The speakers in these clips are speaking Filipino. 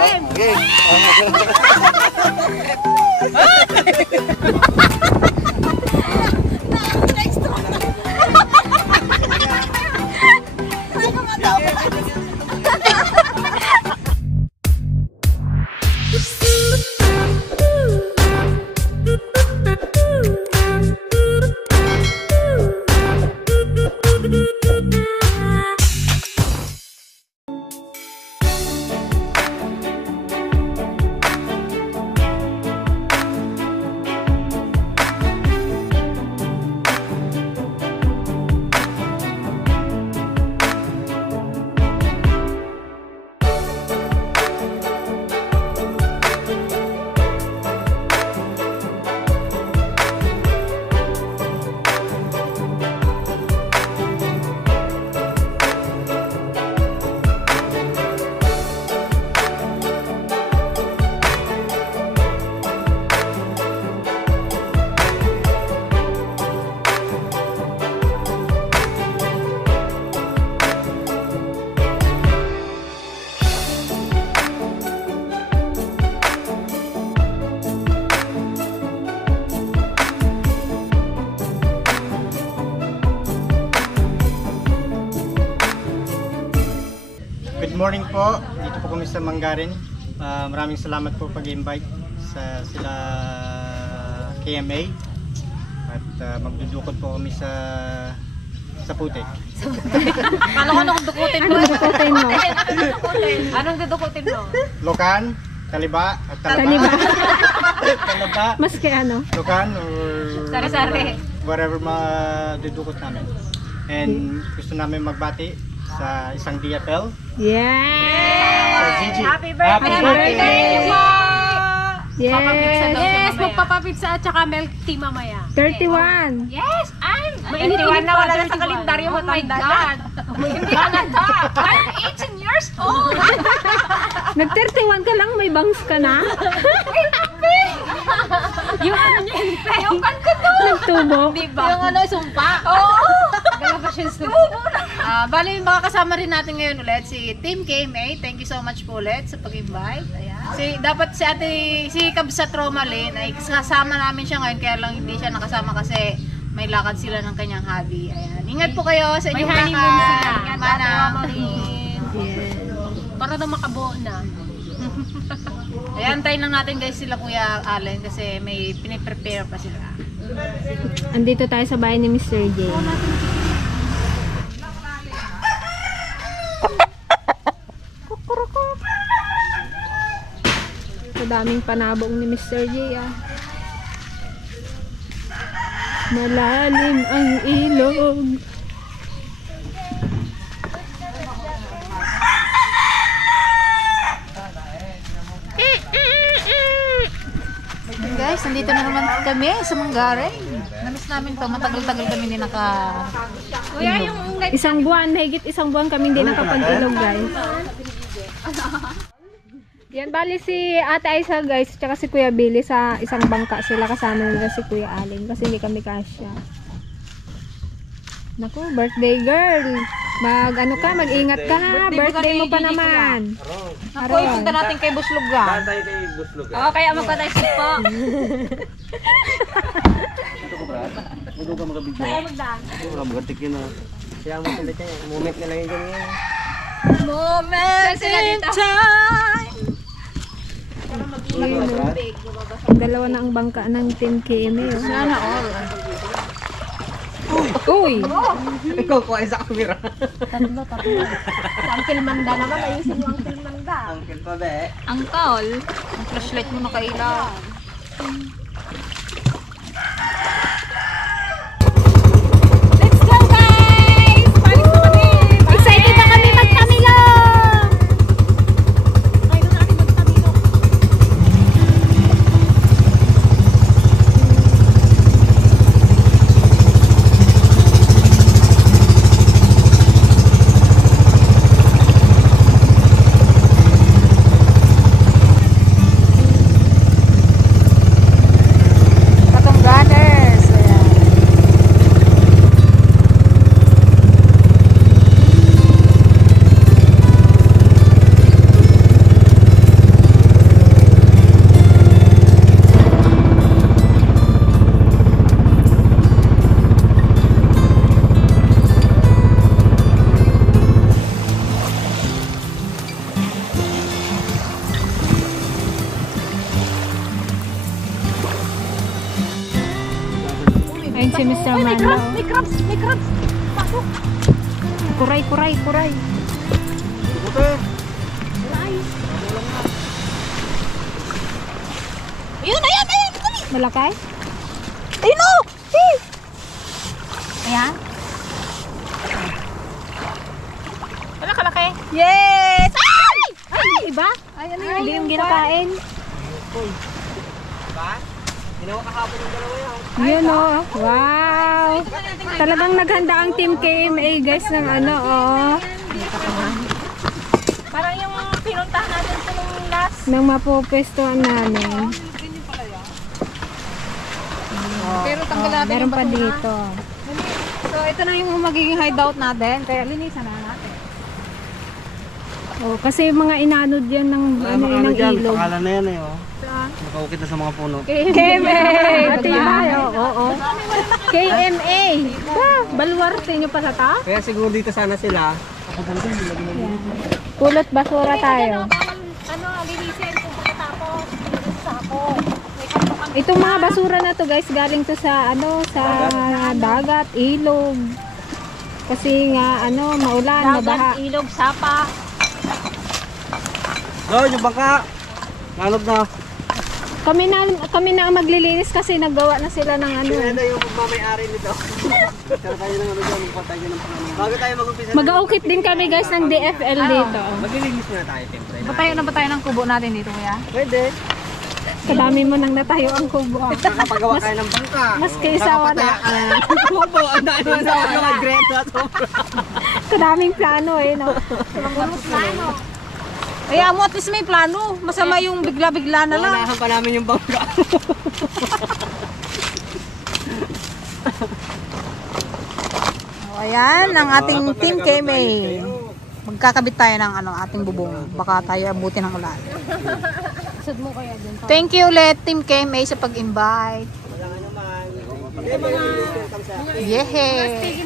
Game! Good morning po, dito po kami sa Mangarin. Maraming salamat po pag-invite sa sila KMA at magdudukot po kami sa Putik. Ano ko nung dukutin mo? Dukutin mo. Anong dudukutin mo? Lokan, Taliba, at Taliba. Talaba, Maski ano? Lokan or Sari-sari. whatever madudukot namin. And gusto namin magbati sa isang DFL. Yes! Gigi. Happy birthday! Yes! Magpapapizza at saka milk tea mamaya. 31! Yes! Ay! Mainit-init na wala na sa kalendaryo mo. Oh my God! Hindi halata! I'm 18 years old! Nag-31 ka lang, may bangs ka na? Yung ano niya, yung kan ko to! Nagtubo? Diba? Yung ano, sumpa? Oo! Galabas yung sumpa. Bali, makakasama rin natin ngayon ulit si Team KMA. Thank you so much po ulit sa pag-invite. Ayan. Dapat si Kabsat Romalyn ay kasama namin siya ngayon, kaya lang hindi siya nakasama kasi may lakad sila ng kanyang hobby. Ayan. Ingat po kayo sa inyong lakad. May honeymoon sila. Yes. Para na makabuo na. Ayan, antayin lang natin guys sila Kuya Allen kasi may piniprepare pa sila. Andito tayo sa bahay ni Mr. J. Sa daming panabong ni Mr. J ah. Malalim ang ilog. Guys, nandito na naman kami sa Mangarin. Namiss namin to, matagal-tagal kami hindi Isang buwan, higit isang buwan kami hindi nakapag-ilog guys. Yan, bali si Ate Aisa guys, tsaka si Kuya Billy sa isang bangka sila, kasama nila si Kuya Allen kasi hindi kami kasya. Naku, birthday girl. Mag-ano ka, mag-ingat ka ha. Birthday mo pa naman. Naku, ipunta natin kay Buslugan. Saan tayo kay Buslugan? Oo, kaya magpatay po. Ito ko brad. Huwag ka magabigyo. Kaya magdaan. Huwag magatik yun ah. Kaya mo sila kayo. Moment na lang yun ganyan. Moment in time. Dalawa na ang bangka ng Team KMA. Oh. Sana all. Uy! Ikaw kuha sa camera. Tatlo. Sa Uncle Manda naman, ayusin yung Uncle Manda. Uncle pa be. Uncle, ang flashlight mo nakailan. Let's go guys! Balik na kami! Excited na kami magtamilong! Kaya na natin magtamilong. din si Mr. Manlo. May crabs! May crabs! Pasok! Kuray. Ayun! Ayan! Dali! Malakay? Ayun o! Ayan. Wala kalaki. Yes! Ay! Ay, iba? Ay, ano Hindi yung ginakain. Yun oh. Wow. Talagang naghanda ang Team KMA guys ng ano oh. Parang yung pinuntahan natin sa nung last. Nang mapupwestuhan namin. Pero tanggal natin Meron yung pa basura. dito. So, ito na yung magiging hideout natin. Kaya linisan na natin. Oh, kasi mga inanod yan ng, ng ilog. Pangalan na yan eh, oh. Nakaukit na sa mga puno. KMA! Matibay, oo. KMA! Baluarte nyo pa sa ta? Kaya siguro dito sana sila. Pulot basura tayo. Ano, linisin kung pagkatapos. Sa ako. Itong mga basura na to guys, galing to sa ano, sa dagat, ilog. Kasi nga ano, maulan, mabaha. ilog, sapa. Oh, yung bangka. Nanod na. Kami na ang maglilinis kasi naggawa na sila ng ano. Ano yung magmamayari nito? Kaya tayo ng ano dyan, magpatay ng pangalan. Bago tayo mag-umpisa. Mag-aukit din kami guys ng DFL dito. Maglilinis na tayo, siyempre. Patayo na ba tayo ng kubo natin dito, kuya? Pwede. Kadami mo nang natayo ang kubo. Nakapagawa tayo ng bangka. Mas kaysa wala. Kubo, ang dahil sa mga Greta. Kadaming plano eh, no? Kaya mo at least may plano. Masama yung bigla-bigla na lang. Unahan pa namin yung bangka. Ayan, ang ating Team KMA. Magkakabit tayo ng ano, ating bubong. Baka tayo abutin ng ulan. Thank you ulit Team KMA sa pag-invite. Yehey!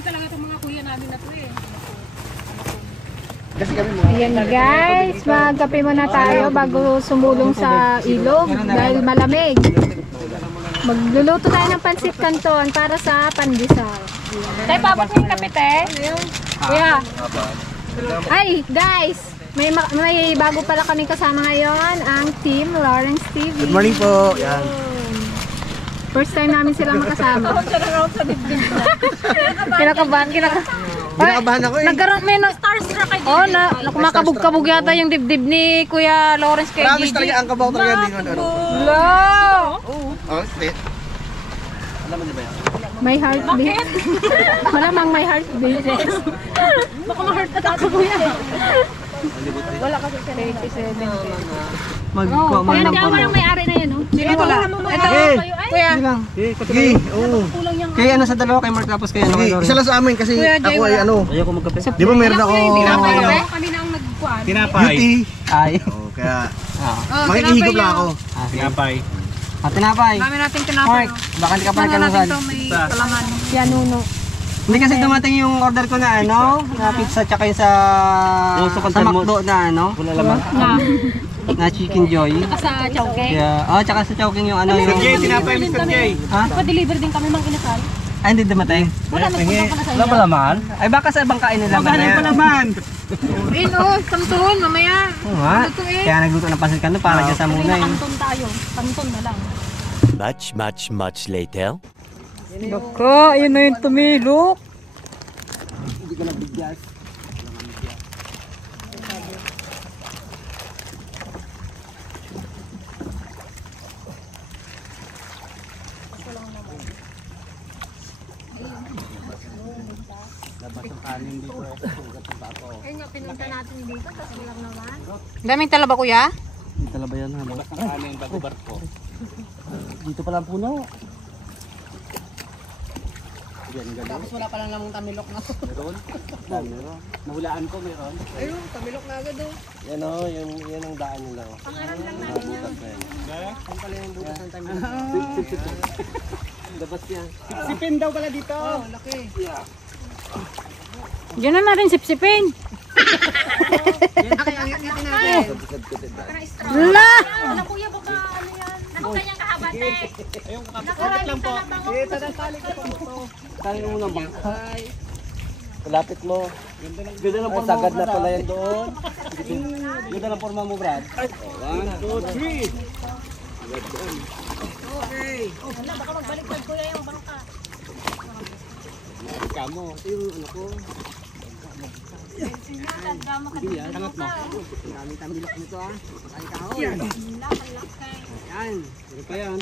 Ayan guys, magkape muna tayo bago sumulong sa ilog dahil malamig. Magluluto tayo ng pansit canton para sa pandesal. Tay, pabot mo yung kapit eh. Kuya. Ay, guys, may bago pala kami kasama ngayon, ang Team Lawrence TV. Good morning po. Yan. First time namin silang makasama. Kinakabahan. Kinakabahan ako eh. Nagkaroon may starstruck kay Oh, kumakabog-kabog yata yung dibdib ni Kuya Lawrence kay Promise Gigi. talaga ang kabaw talaga din. Hello! Oh, split. Alam mo na ba yan? May heartbeat. Malamang may heartbeat. Baka ma-heart attack ako kuya. Wala kasi 37. Magkuha Kaya walang may-ari na yan, no? Ito wala. Ito, kuya. Sige, oo. Kaya ano sa dalawa kay Mark tapos kay ano. Sige, isa lang sa amin kasi Kuya Jay, ako ay ano. Ayoko magkape. Di ba meron ako? Kami na ang nagkuhan. Beauty. Ay. Oh, kaya Oh, makikihigop lang ako. Tinapay. Tinapay. Dami natin tinapay. Mark, baka hindi ka pa Ano natin nakalusan. to may kalaman. Yan, Nuno. Hindi kasi dumating yung order ko na ano, na pizza tsaka yung sa McDo na ano. Wala laman. Na Chicken Joy. Sa Chowking. Kaya, tsaka sa Chowking yung ano yung... tinapay Mr. J. Ha? Pa-deliver din kami mang inasal. Ay, hindi dumating. Wala, nagpunta ka na sa Wala pa laman? Ay, baka sa ibang kain nila. Wala pa naman. Samson, mamaya. Oo nga. Kaya nagluto ng pancit canton para dyan sa muna yun. Tayo. Kanton na lang. Much later. Baka, yun na yung tumilok. Hindi ko nabigyan. Ayun nga, pinunta natin dito, tapos lang naman. Daming talaba kuya. Hindi talaga yan. Dito pala ang puno. Tapos wala pa lang namang tamilok na. Meron? Meron. Nahulaan ko meron. Ayun, tamilok na agad oh. Yan o, yan ang daan nila. Pangaram lang natin yun. Saan pala yung butas ng tamilok? Labas yan. Sipin daw pala dito. Oh, laki. Diyan na natin sipsipin. Yan kaya ang natin. La! Ano kuya, baka ano yan? Ano kanyang kahabatan? Tali mo ng bangkay. Lapit mo. Ganda ng forma sagad na pala yan doon. Ganda ng forma mo, Brad. 1, 2, 3. Okay. Baka magbaliktad kuya yung bangka. Kamo, ito yung ano ko. Kangat mo. Gamit ang bilok nito ah. Ay kahoy. Yan. Dito pa yan.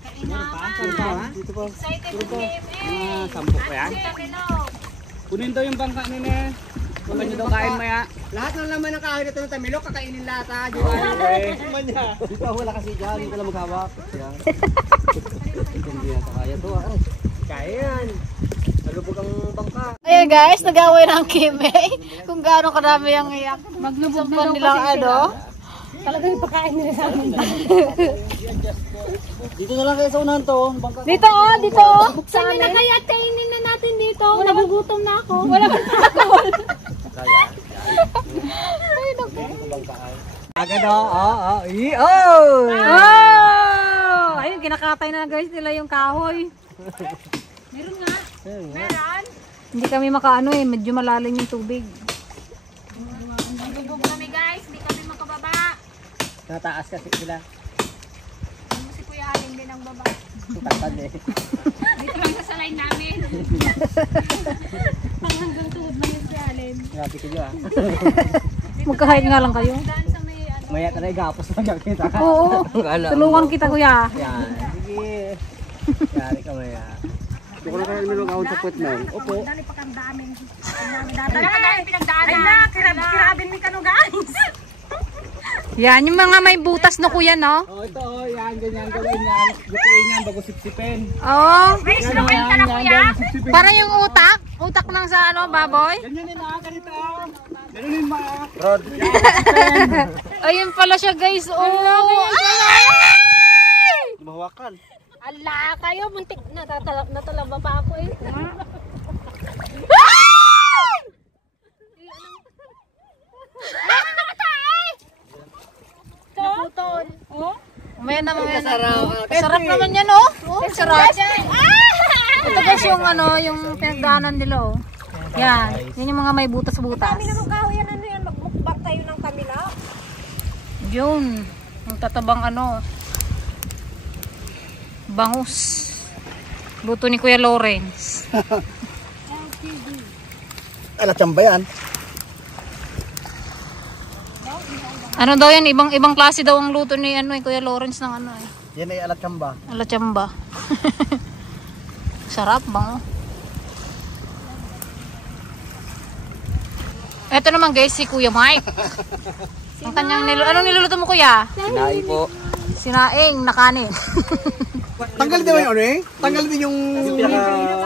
Dito pa ha? Dito pa. Excited to game Sampo pa yan. Kunin daw yung bangka nila. Wala nyo daw kain maya. Lahat ng laman ng kahoy nito ng tamilok, kakainin lahat ha. Dito wala kasi dyan. Dito lang maghawak. Yan. Hindi na kaya to ah. Kaya yan. Nalubog ang bangka. Ayan guys, nag-away ng Kime. Kung gaano karami ang iyak. Maglubog na nilang ano. Talagang ipakain nila sa amin. Dito na lang kayo sa unahan to. Bangka. Dito oh, dito oh. Buksan nyo na kaya at kainin na natin dito. Nagugutom na ako. Wala bang alcohol. Agad oh. Oh. Oh! Ayun, kinakatay na guys nila yung kahoy. Meron nga. Meron? Hindi kami makaano eh, medyo malalim yung tubig. Bubog kami guys, hindi kami makababa. Nataas kasi sila. Si Kuya Alin din ang baba. Tatad eh. Dito lang sa line namin. Hanggang tuhod na yun si Alin. Grabe kayo ah. Magkahayag nga lang kayo. Daan sa may ano. Maya talaga gapos na gagawin ka. Oo, tulungan kita kuya. Yan. Sige. Yari ka maya. Hindi ko na kaya nilungawin sa puwet mo. Opo. Dali pa kang daming. Dali pa namin pinagdaanan. Ay na, kirabin mi kano guys. Yan, yung mga may butas no kuya no? Oh, ito oh, yan, ganyan gawin yan. Gutuin yan bago sipsipin. Oo. Guys, lokal ka na kuya. Parang yung utak. Utak ng sa ano, baboy. Ganyan din ah, ganito. Ganyan din ma. Rod. Ayun pala siya guys. Oh. Mahawakan. Ala, kayo muntik natalaba pa ako eh. Naputol. Oh? Mamaya na. Sarap naman yan oh. Sarap. Ito guys yung ano, yung pinagdaanan nila oh. Yan, yun yung mga may butas-butas. Kahoy yan ano yan, magmukbang tayo ng kamila. Yun, yung tatabang ano, bangus. Luto ni Kuya Lawrence. Alatsamba yan. Ano daw yan, ibang klase daw ang luto ni ano, Kuya Lawrence ng ano eh. Yan ay alatsamba. Alatsamba. Sarap bango. Ito naman guys, si Kuya Mike. Ang kanyang anong niluluto mo kuya? Sinaing po. Sinaing na kanin. Tanggalin din yung ano eh. Tanggalin din yung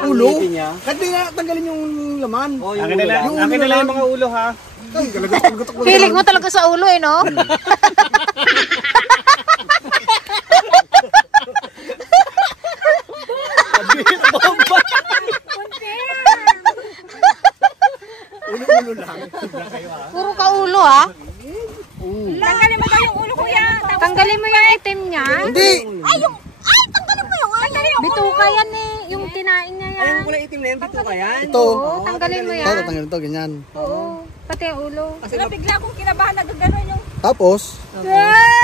ulo. Kahit di na tanggalin yung laman. Oh, yung akin nila yung mga ulo ha. Ay, galagot-gagot mo. Hilig mo talaga sa ulo eh, no? Ulo-ulo lang. Puro ka ulo ha? Tanggalin mo daw yung ulo kuya. Tanggalin mo yung itim niya. Hindi! Tanggalin mo yung ulo. Bituka yan eh. Yung tinaing niya yan. Ayun kulay itim na yan, dito ka yan. Ito. Oo, tanggalin mo yan. Ito, tanggalin ito, ganyan. Oo, pati yung ulo. Wala bigla akong kinabahan na gano'n yung Tapos,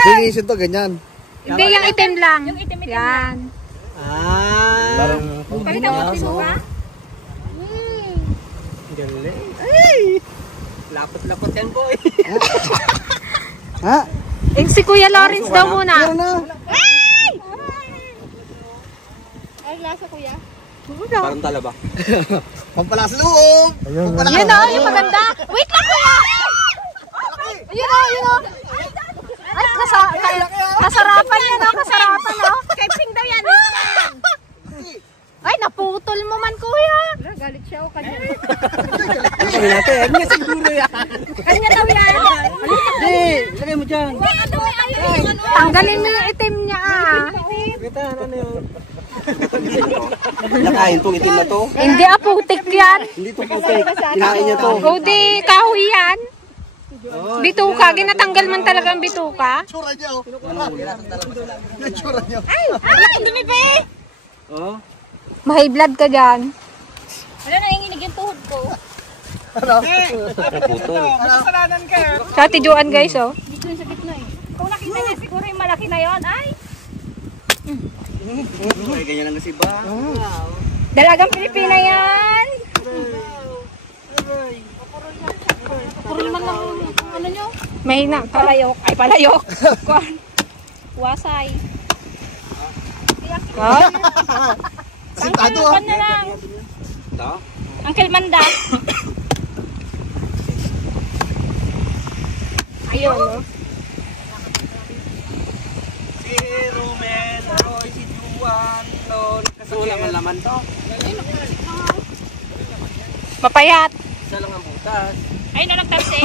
linisin to, ganyan. Hindi, yung itim lang. yung itim-itim. Yan. Ah. Palitan mo si Buka. Galing. Ay! Lapot-lapot yan boy. Ha? Eh, si Kuya Lawrence daw muna. Meron na. Ay, lasa kuya. Parang talaba. Pampalas loob. Pampalas Yun o, yung maganda. Wait lang kuya! Yun o, yun o. Ay, kasarapan yan o, kasarapan o. Keping daw yan. Ay, naputol mo man kuya. Galit siya o kanya. Sabi natin, nga siguro yan. Kanya daw yan. Hindi, lagay mo dyan. Kaya daw may ayaw yung ano. Tanggalin mo yung itim niya ah. Kita, ano yun? Nakain tong itim na to. Hindi putik yan. Hindi to putik. Kinain niya to. O di, kahoy yan. Bituka, ginatanggal man talaga ang bituka. Tsura niya, oh. Yung tsura niya. Ay, ang dumi pa eh. Oh. May blood ka dyan. Ano na nanginginig yung tuhod ko? Putol. Sa Ate Joanne guys, oh. Dito yung sa gitna eh. Kung nakita niya siguro yung malaki na yon, ay! Ay, ganyan lang kasi ba? Dalagang Pilipina yan! Puro naman lang ano nyo. Mahina. Palayok. Ay, palayok! Wasay. Oh. Sintado, ah. Ano na lang? Ito? Uncle Manda. Ayun, oh. Si Romel, Roy, si Juan, Lon. Kasi wala man laman to. Mapayat. Isa lang ang butas. Ay, nalagtapsi.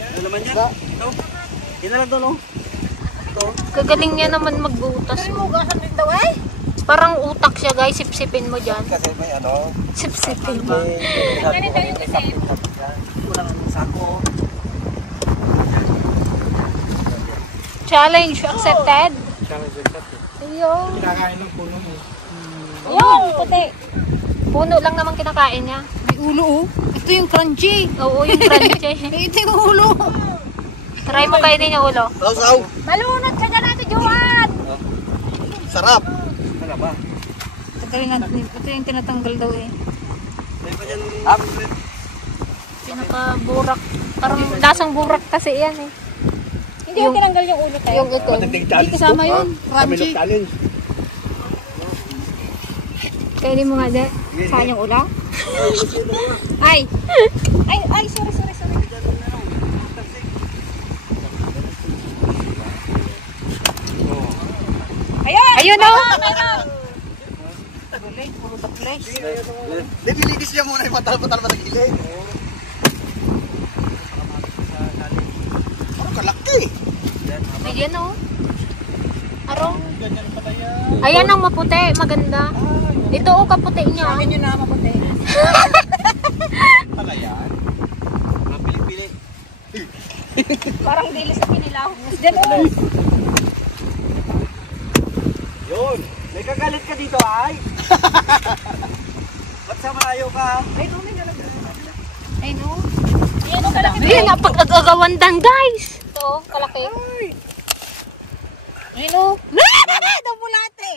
Ano naman yan? Ito? Yan na lang doon, oh. Kagaling niya naman magbutas. Parang utak siya guys, sipsipin mo dyan. Kasi may ano, Sipsipin mo. Ganito yung kasi. kulang ang sako. Challenge accepted. Ayun. Kinakain ng puno mo. Ayun, puti. Puno lang naman kinakain niya. May ulo oh. Ito yung crunchy. Oo, yung crunchy. Ito yung ulo. Try mo kainin yung ulo. Sausaw. Malunod ka dyan natin, Juan! Sarap. Ano ba? Ito yung tinatanggal daw eh. May pa dyan. Pinaka-burak. Parang lasang burak kasi yan eh. Hindi yung tinanggal yung ulo tayo. Yung ito. Hindi kasama yun. Crunchy. Kainin mo nga de. Saan yung ulo? Ay! Ay, sorry. Ayun oh! Nililigis niya muna yung matal-matal matagilid. Ano kalaki? Ayan oh. Arong. Ayan ang maputi. Maganda. Ito oh, kaputi niya. Akin yun na maputi. Pala yan. Mga pili-pili. Parang dilis na pinilaw. Diyan, oh! Yun. May kagalit ka dito, ay. Ba't sa malayo ka? Ay, no, may nalagay. Ay no. Ayan, oh, kalaki. Ayan, napag-agawandan guys. Ito oh, kalaki. Ayun oh. Damulate.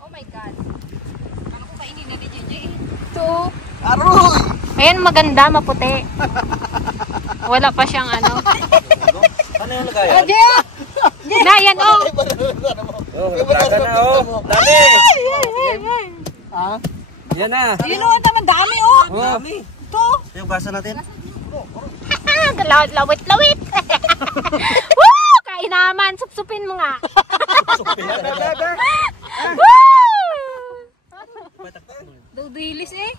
Oh my God. Ako kainin na ni JJ. Ito. Aroy! Ayan, maganda, maputi. Wala pa siyang ano. Ano yung lagayan? Na, yan oh. Oh, naglaga na, oh. Dami! Ha? Yan na. Yun oh, naman dami oh. Dami. Ito. Yung basa natin. Lawit-lawit. Woo! Kainaman, supsupin mo nga. Woo! Dudilis eh.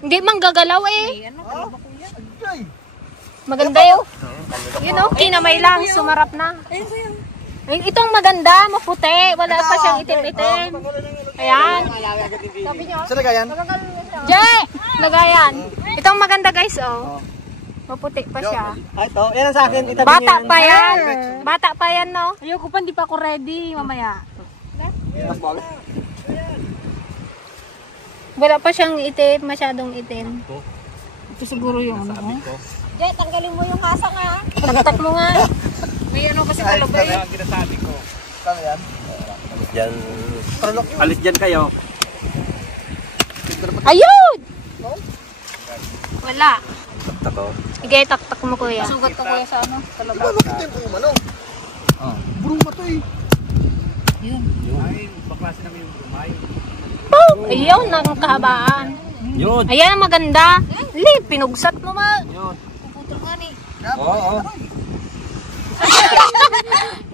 Hindi man gagalaw eh. Maganda yun. Yun oh, kinamay lang, sumarap na. Ay, itong maganda, maputi. Wala pa siyang itim-itim. Ayan. Saan lagayan? Jay! Lagayan. Itong maganda guys, oh. Maputi pa siya. Ay, ito. Yan ang sa akin. Itabi Bata pa yan. Bata pa yan, no? Ayoko pa, hindi pa ako ready mamaya. Wala pa siyang itim, masyadong itim. Ito siguro yung ano. Jay, tanggalin mo yung kasa nga. Taktak mo nga. May ano kasi kalabay. Saan yan? Alis dyan. Alis dyan kayo. Ayun! Wala. Tako. Sige, taktak mo kuya. Sugat ko kuya sa ano. Di ba makita yung buong manong? Burong ba ito eh? Ayun, ang kahabaan. Yun. Ayan, ang maganda. Li, pinugsat mo ma. Yun. Puputol nga ni. Oo.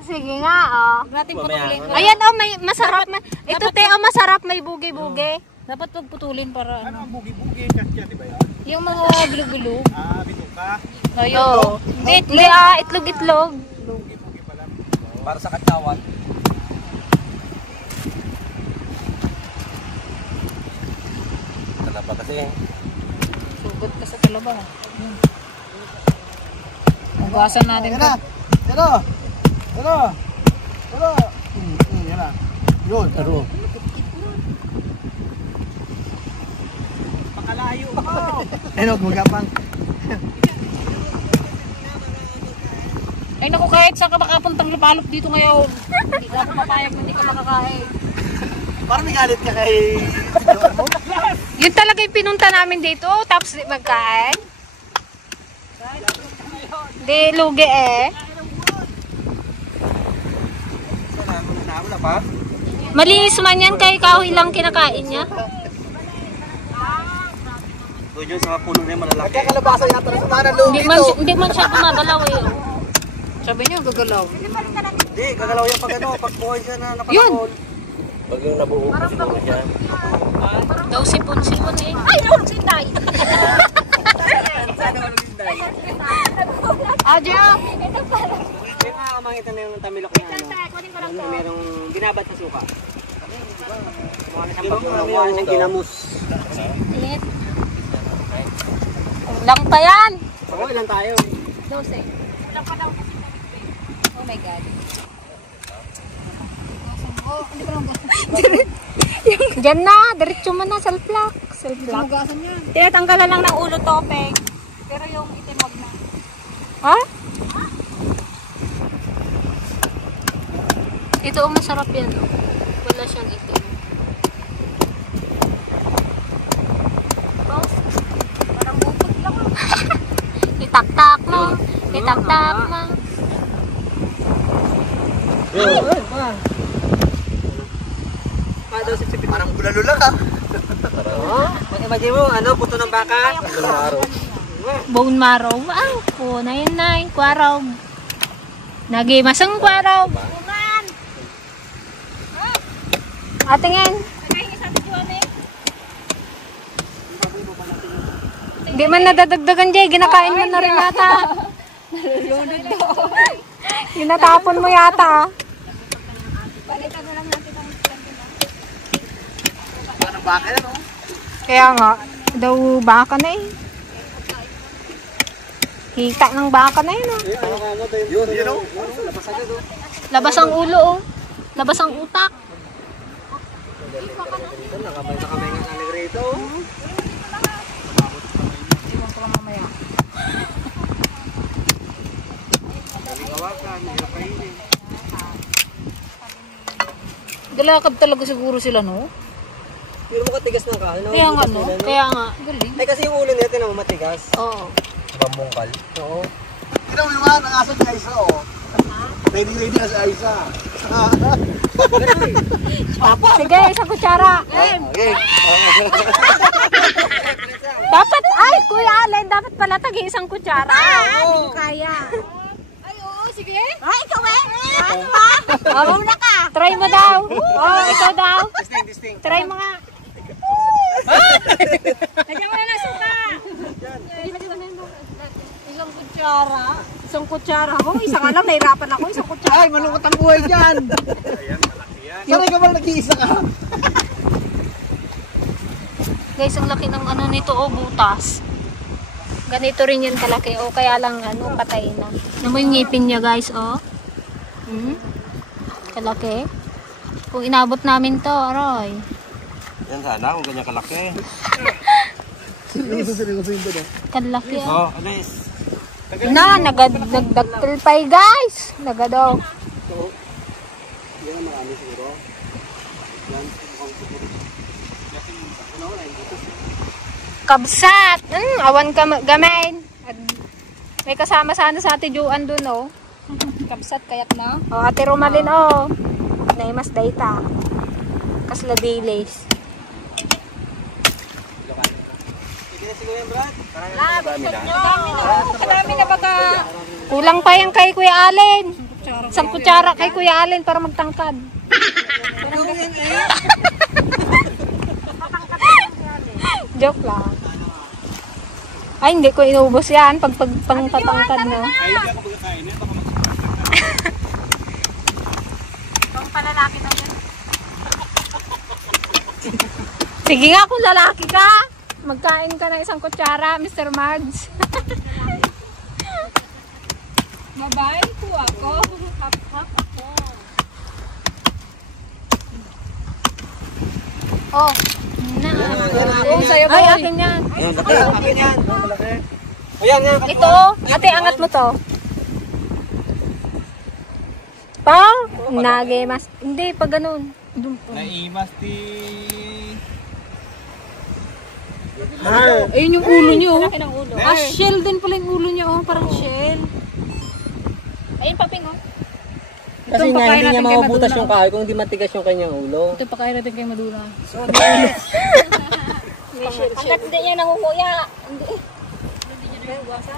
Sige nga, oh. Natin putulin. Ayan, oh, may masarap. Ito, te, oh, masarap. May bugi-bugi. Dapat wag putulin para ano. Bugi-bugi, katya, di ba yan? Yung mga gulo-gulo. Ah, bituka. Ayun. Hindi, itlog-itlog. Para sa katsawan. pa kasi. Sugot ka sa talaba. Hugasan natin ito. Yun, taro. Pakalayo ko. Ano, magapang. Ay naku, kahit saan ka makapuntang lupalop dito ngayon. Hindi ka ako papayag, hindi ka makakain. Parang may galit ka kay... Yun talaga yung pinunta namin dito, tapos di magkain. Di lugi eh. Wala pa? Malinis man yan, kay kahoy lang kinakain niya. Doon yun sa puno na yung malalaki. Nagkakalabasa yata na sa mga lugi Hindi man siya gumagalaw eh. Sabi niya, gagalaw. Hindi, gagalaw yan pag ano, pag buhay siya na nakakol. Pag yung nabuo ko siguro dyan. Daw sipon-sipon eh. Ay, no, sinday. Adya! Yung mangita na yung tamilok na ano. Yung merong binabat sa suka. Mukha na siyang pagmula, mukha na siyang ginamos. Lang pa yan! Oo, ilan tayo? 12. Wala pa lang. Oh my God. Diyan na, diretso mo na, self-lock. Self-lock. Tinatanggalan lang ng ulo topeng. Pero yung itim wag na. Ha? Ito ang masarap yan. Oh. Wala siyang itim. Parang bukod lang. Itak-tak mo. Itak-tak mo. Parang bulalo lang ha. Imagine mo, ano, puto ng baka. Bone marrow. Wow, po na yun na. Kwaraw. Nagimasang kwaraw. Atingin. Hindi man nadadagdagan dyan. Ginakain mo na rin yata. Ginatapon mo yata. Palitan na lang natin ang Parang baka na no? Kaya nga, daw baka na eh. Hita ng baka na yun oh. Yun o. Labas ang ulo oh. Labas ang utak. Nakamay nga nalig rito. Iwan ko lang mamaya. Galakad talaga siguro sila no? Pero mo katigas ng kahoy. Kaya nga no? Kaya nga. Ay kasi yung ulo nito na matigas. Oo. Pambungkal. Oo. Tignan mo naman, ang aso ni Aisa oh. Ready na si Aisa. Sige, isang kutsara. Okay. Dapat, ay Kuya Allen, dapat pala tagi isang kutsara. Hindi ko kaya. Ay, oo, sige. Ay, ikaw eh. Ano ba? Una ka. Try mo daw. Oh, ikaw daw. Try mo nga. Lagyan mo na ng suka. Isang kutsara. Isang kutsara. Oh, isa nga lang, nahirapan ako. Isang kutsara. Ay, malungkot ang buhay dyan. Sanay ka ba nag-iisa ka? Guys, ang laki ng ano nito, oh, butas. Ganito rin yan kalaki, oh, kaya lang, ano, patay na. Ano mo yung ngipin niya, guys, oh. Kalaki. Kung inabot namin to, aroy. Yan sana, kung ganyan kalaki. Kalaki, oh. Oh, alis. Na, nagdagtilpay, guys. Nagadaw. Yan marami siguro. Yan, mukhang siguro. Kabsat! Awan ka gamain. May kasama sana sa ate Juan dun, oh. Kapsat kayak na. Oh, ate Romalyn, oh. Naimas data. Kasla dilays. Sige na siguro yan, Brad. Marami na baka. Kulang pa yan kay Kuya Allen. Isang kutsara kay Kuya Allen para magtangkad. Joke lang. Ay, hindi ko inubos yan pag pangpatangkad na. Pang palalaki na yan. Sige nga kung lalaki ka. Magkain ka ng isang kutsara, Mr. Mads. Bye-bye. Kuha ko. Hap-hap ako. Oh. Oh, sa'yo ba? Ay, akin yan. Ayan, akin yan. Ayan, yan. Ito, ate, angat mo to. Pa? Nage, mas. Hindi, pag ganun. Naimas ti... Ayun yung ulo niyo. Ah, shell din pala yung ulo niyo. Oh, parang shell. Ayun, paping, oh. Kasi nga, hindi niya mabubutas yung kahoy kung hindi matigas yung kanyang ulo. Ito, pakain natin kay Madura. Hanggat hindi niya nangunguya. Hindi. Hindi niya nangunguwasa.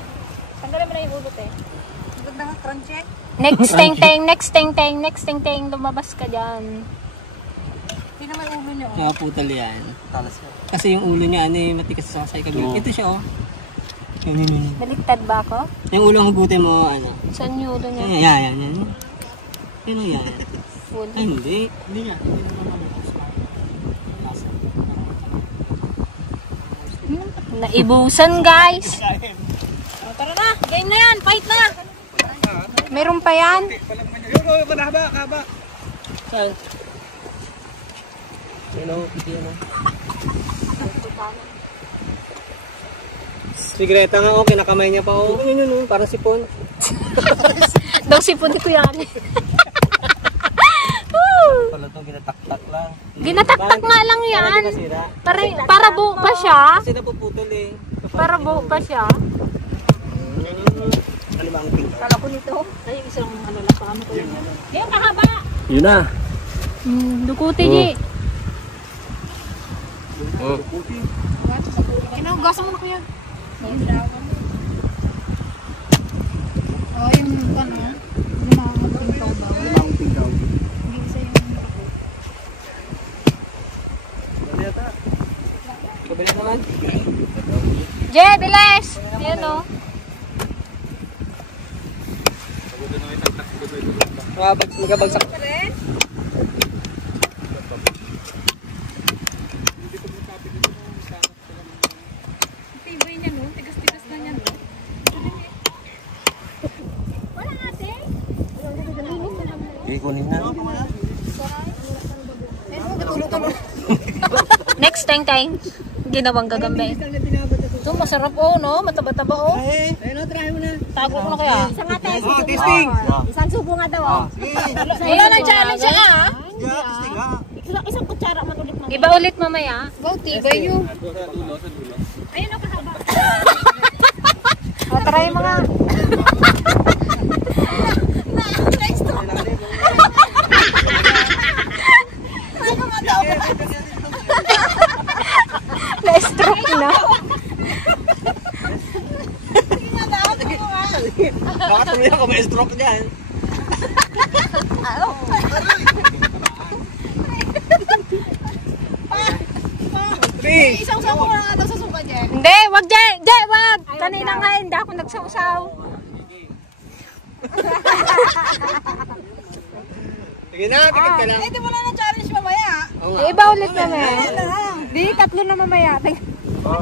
Tanggalin mo na yung ulo, te. Maganda nga, crunchy. Next ting-ting. Lumabas ka dyan. Hindi naman ulo niyo. Nakaputol yan. Kasi yung ulo niya, ano yung matigas sa sakay kami. Ito siya, oh. Yun. Baliktad ba ako? Yung ulo ang hugutin mo, ano. Saan yung ulo niya? Yan. Yun o yan. Full. Ay, hindi. Naibusan, guys. Oh, tara na. Game na yan. Fight na. Meron pa yan? Saan? Ano? Sigreta nga, oh. Kinakamay niya pa, oh. Yun, parang sipon. Daw sipon ni Kuya Ali. Pala ito, ginatak-tak lang. Ginataktak nga lang yan. Nasira. Para buo pa siya. Kasi napuputol eh. Para buo pa siya. Ano ba ang tingin? Kala ko nito. Ay, yung isang ano lang. Paano ko yun? Yan, kahaba. Yun na. Dukuti, Ji. Kinugasan mo na kuya. Oh, yung ano, yung mga magpintaw ba? Hindi isa yung... Kabila naman. Je, bilis! Yan o. Magabagsak. Tibay niya, no? Tigas-tigas na niya, no? Wala ate. Kunin na. Next ting-ting. Ginawang gagambe. Ito, masarap oh, no? Mataba-taba oh. Ayun, try mo na. Tago ko na kaya. Isang nga tayo. Testing! Isang subo nga daw, oh. Wala na challenge siya ah. Isang kutsara man ulit mo. Iba ulit mamaya. Go, tibay yun. Ayun, oh, kahaba. O, try mo nga. Na-stroke na. Baka tumiyak ko, may stroke dyan. Isang sabo ko na nga daw sa suka dyan. Hindi, wag Je, wag. Kanina nga hindi ako nagsausaw. Sige na, tikit ka lang. Eh, di wala na challenge mamaya. Iba ulit naman. Di, tatlo na mamaya.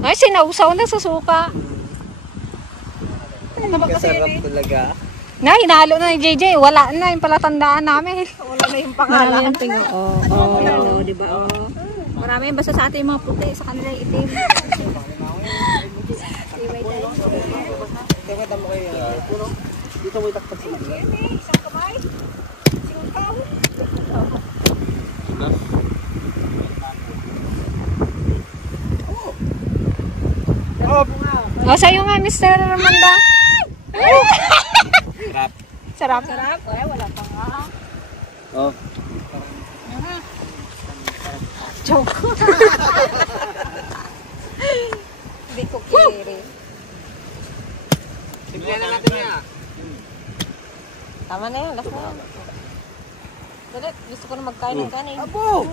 Ay, sinausaw na sa suka. Kasarap talaga. Na, hinalo na ni JJ. Wala na yung palatandaan namin. Wala na yung pangalan. Marami yung tingo. Oo, di ba? Oh. Marami yung basta sa atin yung mga puti. Sa kanila yung itim. Teka, tamo kayo. Dito mo itakpat sila. Isang kamay. Isang kao. O, sa'yo nga, Mr. Ramanda. Sarap. Sarap. Ay, wala pa nga. Oh. Joke. Hindi ko kiri. Simple na natin niya. Tama na yan, last na yan. Dali, gusto ko na magkain ng kanin. Abo!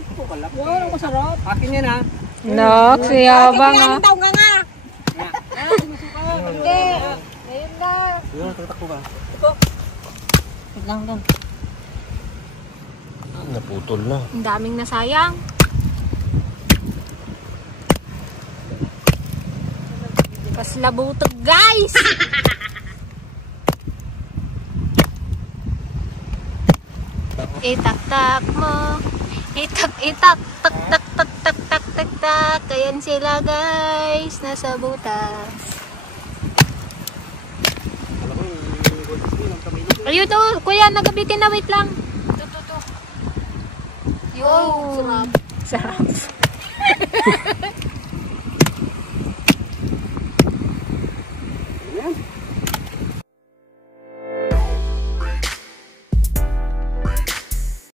Wow, ang masarap. Akin yan ha. Nak, siyabang ah. Taw nga nga. Hindi. Ngayon na. Yun, tatak ko ba? Wait lang. Naputol na. Ang daming nasayang. Paslabutog guys! Itak-tak mo. Itak-itak. Tak-tak-tak-tak-tak-tak. Ayan sila guys. Nasa butas. Ayun to. Kuya, nagabitin na. Wait lang. Yo. Sarap.